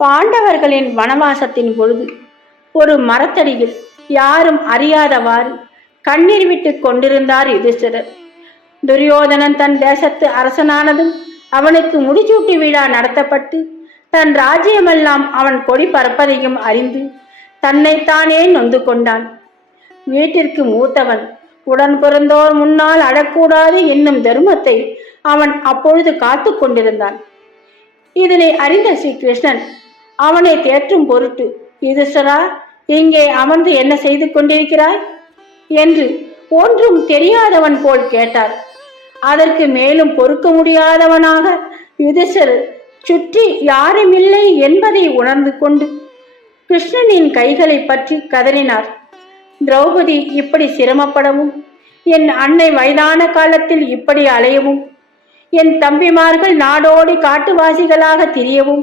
பாண்டவர்களின் வனவாசத்தின் பொழுது ஒரு மரத்தடியில் யாரும் அறியாதவாறு கண்ணீர் விட்டு கொண்டிருந்தார் யுதிஷ்டிரர். துரியோதனன் தன் தேசத்து அரசனானதும் அவனுக்கு முடிசூட்டி விழா நடத்தப்பட்டு தன் ராஜ்யமெல்லாம் அவன் கொடி பறப்பதையும் அறிந்து தன்னைத்தானே நொந்து கொண்டான். வீட்டிற்கு மூத்தவன் உடன் பிறந்தோர் முன்னால் அழக்கூடாது என்னும் தர்மத்தை அவன் அப்பொழுது காத்து கொண்டிருந்தான். இதனை அறிந்த ஸ்ரீ கிருஷ்ணன் அவனை தேற்றும் பொருட்டு யுதிஷ்டரா இங்கே அமர்ந்து என்ன செய்து கொண்டிருக்கிறாய்? என்று ஒன்றும் தெரியாதவன் போல் கேட்டார். அதற்கு மேலும் பொறுக்க முடியாதவனாக யுதிஷர் சுற்றி யாருமில்லை என்பதை உணர்ந்து கொண்டு கிருஷ்ணனின் கைகளை பற்றி கதறினார். திரௌபதி இப்படி சிரமப்படவும் என் அன்னை வயதான காலத்தில் இப்படி அலையவும் என் தம்பிமார்கள் நாடோடி காட்டுவாசிகளாக திரியவும்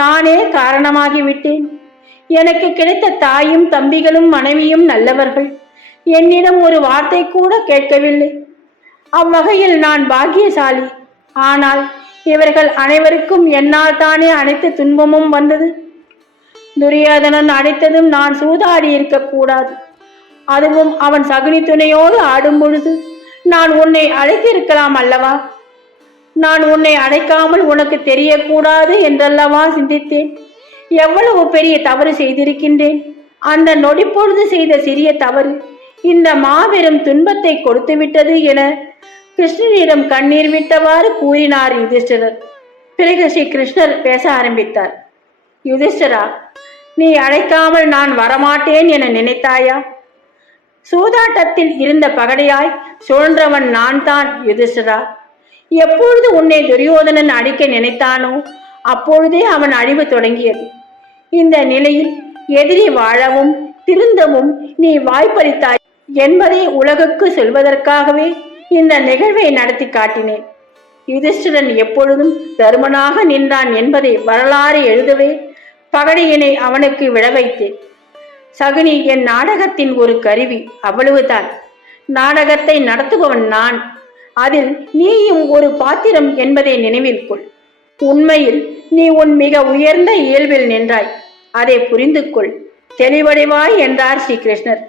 நானே காரணமாகிவிட்டேன். எனக்கு கிடைத்த தாயும் தம்பிகளும் மனைவியும் நல்லவர்கள். என்னிடம் ஒரு வார்த்தை கூட கேட்கவில்லை. அவ்வகையில் நான் பாக்கியசாலி. ஆனால் இவர்கள் அனைவருக்கும் என்னால் தானே அனைத்து துன்பமும் வந்தது. துரியோதனன் அடைத்ததும் நான் சூதாடி இருக்கக்கூடாது. அதுவும் அவன் சகுனி துணையோடு ஆடும் பொழுது நான் உன்னை அழைத்திருக்கலாம் அல்லவா? நான் உன்னை அழைக்காமல் உனக்கு தெரியக்கூடாது என்றல்லவா சிந்தித்தேன். எவ்வளவு பெரிய தவறு செய்திருக்கின்றேன். அந்த நொடிப்பொழுது செய்த சிறிய தவறு இந்த மாபெரும் துன்பத்தை கொடுத்து விட்டது என கிருஷ்ணனிடம் கண்ணீர் விட்டவாறு கூறினார் யுதிஷ்டரர். பிறகு ஸ்ரீ கிருஷ்ணர் பேச ஆரம்பித்தார். யுதிஷ்டரா நீ அழைக்காமல் நான் வரமாட்டேன் என நினைத்தாயா? சூதாட்டத்தில் இருந்த பகடையாய் சுழன்றவன் நான் தான் யுதிஷ்டரா. எப்பொழுது உன்னை துரியோதனன் அடிக்க நினைத்தானோ அப்பொழுதே அவன் அழிவு தொடங்கியது. இந்த நிலையில் எதிரி வாழவும் திருந்தவும் நீ வாய்ப்பளித்தாய் என்பதை உலகுக்கு சொல்வதற்காகவே இந்த நிகழ்வை நடத்தி காட்டினேன். யுதிஷ்டிரன் எப்பொழுதும் தருமனாக நின்றான் என்பதை வரலாறு எழுதவே பகடையினை அவனுக்கு விட வைத்தேன் சகுனி என் நாடகத்தின் ஒரு கருவி அவ்வளவுதான். நாடகத்தை நடத்துபவன் நான். அதில் நீயும் ஒரு பாத்திரம் என்பதை நினைவில் கொள். உண்மையில் நீ உன் மிக உயர்ந்த இயல்பில் நின்றாய். அதை புரிந்து கொள். தெளிவடைவாய் என்றார் ஸ்ரீகிருஷ்ணர்.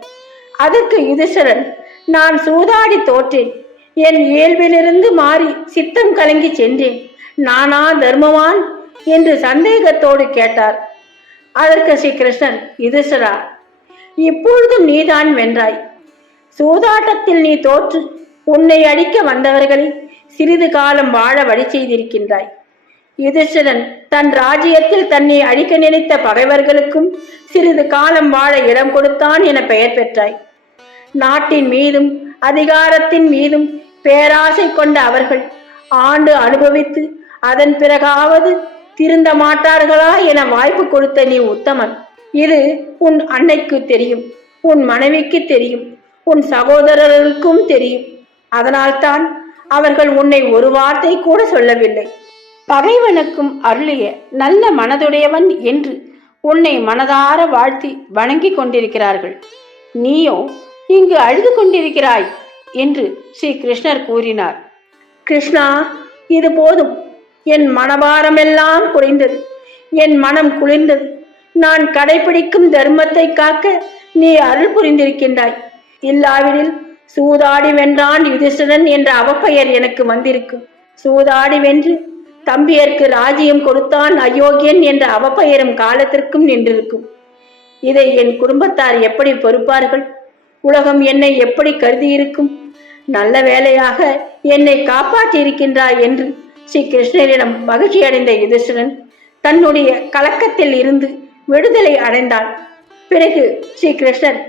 அதற்கு யுதிஷரன் நான் சூதாடி தோற்றேன். என் இயல்பிலிருந்து மாறி சித்தம் கலங்கி சென்றேன். நானா தர்மவான்? என்று சந்தேகத்தோடு கேட்டார். அதற்கு ஸ்ரீகிருஷ்ணன் யுதிஷரா இப்பொழுதும் நீதான் வென்றாய். சூதாட்டத்தில் நீ தோற்று உன்னை அடிக்க வந்தவர்களை சிறிது காலம் வாழ வழி செய்திருக்கின்றாய். யுதிஷ்டிரன் தன் ராஜ்யத்தில் தன்னை அழிக்க நினைத்த பகைவர்களுக்கும் சிறிது காலம் வாழ இடம் கொடுத்தான் என பெயர் பெற்றாய். நாட்டின் மீதும் அதிகாரத்தின் மீதும் பேராசை கொண்ட அவர்கள் ஆண்டு அனுபவித்து அதன் பிறகாவது திருந்த மாட்டார்களா என வாய்ப்பு கொடுத்த நீ உத்தமன். இது உன் அன்னைக்கு தெரியும் உன் மனைவிக்கு தெரியும் உன் சகோதரர்களுக்கும் தெரியும். அதனால்தான் அவர்கள் உன்னை ஒரு வார்த்தை கூட சொல்லவில்லை. பகைவனுக்கும் அருளிய நல்ல மனதுடையவன் என்று உன்னை மனதார வாழ்த்தி வணங்கிக் கொண்டிருக்கிறார்கள். நீயோ இங்கு அழுது கொண்டிருக்கிறாய் என்று ஸ்ரீ கிருஷ்ணர் கூறினார். கிருஷ்ணா இது போதும். என் மனபாரமெல்லாம் குறைந்தது. என் மனம் குளிர்ந்தது. நான் கடைபிடிக்கும் தர்மத்தை காக்க நீ அருள் புரிந்திருக்கின்றாய். இல்லாவிடில் சூதாடி வென்றான் யுதிஷ்டரன் என்ற அவப்பெயர் எனக்கு வந்திருக்கும் சூதாடி வென்று தம்பியர்க்கு ராஜ்யம் கொடுத்தான் அயோக்கியன் என்ற அவப்பெயரும் காலத்திற்கும் நின்றிருக்கும். இதை என் குடும்பத்தார் எப்படி பொறுப்பார்கள்? உலகம் என்னை எப்படி கருதியிருக்கும்? நல்ல வேலையாக என்னை காப்பாற்றியிருக்கின்றாய் என்று ஸ்ரீ கிருஷ்ணரிடம் மகிழ்ச்சி அடைந்த தன்னுடைய கலக்கத்தில் இருந்து விடுதலை அடைந்தான். பிறகு ஸ்ரீ கிருஷ்ணர்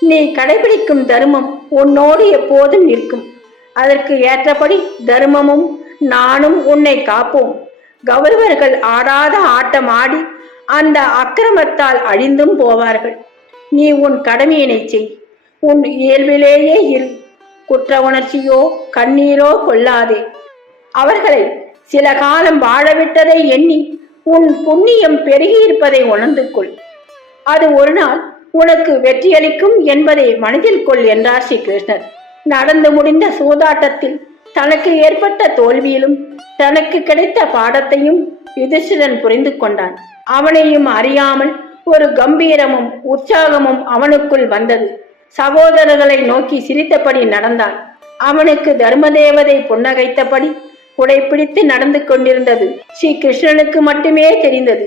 நீ கடைபிடிக்கும் தர்மம் உன்னோடு எப்போதும் நிற்கும். அதற்கு ஏற்றபடி தர்மமும் நானும் உன்னை காப்போம். கௌரவர்கள் ஆடாத ஆட்டம் ஆடி அந்த அக்கிரமத்தால் அழிந்தும் போவார்கள். நீ உன் கடமையினை செய். உன் இயல்பிலேயே இரு. குற்ற உணர்ச்சியோ கண்ணீரோ கொள்ளாதே. அவர்களை சில காலம் வாழவிட்டதை எண்ணி உன் புண்ணியம் பெருகியிருப்பதை உணர்ந்து கொள். அது ஒரு நாள் உனக்கு வெற்றியளிக்கும் என்பதை மனதில் கொள் என்றார் ஸ்ரீ கிருஷ்ணர் நடந்து முடிந்த சூதாட்டத்தில் தனக்கு ஏற்பட்ட தோல்வியிலும் தனக்கு கிடைத்த பாடத்தையும் யுதிஷ்டிரன் புரிந்து கொண்டான். அவனையும் அறியாமல் ஒரு கம்பீரமும் உற்சாகமும் அவனுக்குள் வந்தது. சகோதரர்களை நோக்கி சிரித்தபடி நடந்தான். அவனுக்கு தர்மதேவதை புன்னகைத்தபடி உடைப்பிடித்து நடந்து கொண்டிருந்தது ஸ்ரீ கிருஷ்ணனுக்கு மட்டுமே தெரிந்தது.